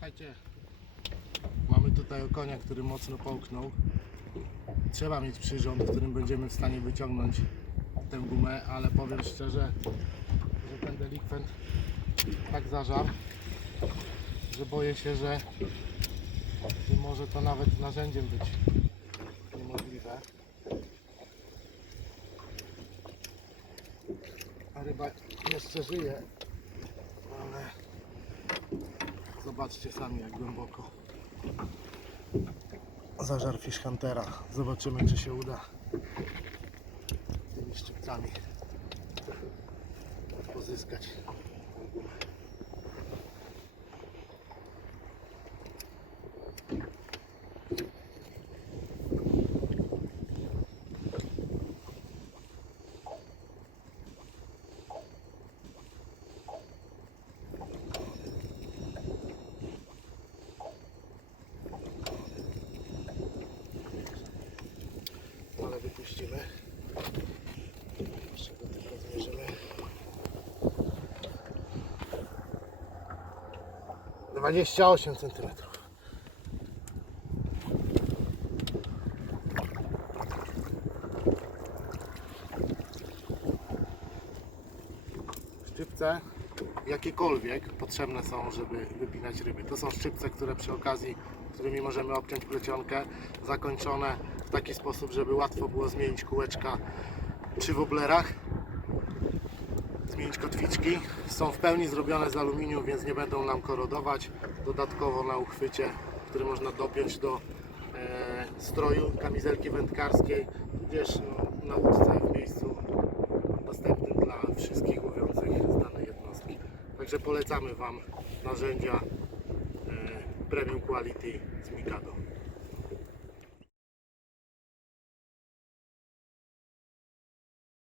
Słuchajcie, mamy tutaj konia, który mocno połknął. Trzeba mieć przyrząd, którym będziemy w stanie wyciągnąć tę gumę, ale powiem szczerze, że ten delikwent tak zażar, że boję się, że, że może to nawet narzędziem być niemożliwe. A ryba jeszcze żyje, ale zobaczcie sami jak głęboko zażar Fish. Zobaczymy czy się uda tymi szczypcami pozyskać. Ale wypuścimy. Jeszcze go tylko zmierzymy. 28 centymetrów. Szczypce jakiekolwiek potrzebne są, żeby wypinać ryby. To są szczypce, które przy okazji, którymi możemy obciąć plecionkę, zakończone w taki sposób, żeby łatwo było zmienić kółeczka przy woblerach, zmienić kotwiczki. Są w pełni zrobione z aluminium, więc nie będą nam korodować. Dodatkowo na uchwycie, który można dopiąć do e, stroju kamizelki wędkarskiej, tudzież no, na łódce w miejscu dostępnym dla wszystkich łowiących z danej jednostki. Także polecamy Wam narzędzia e, Premium Quality z Mikado.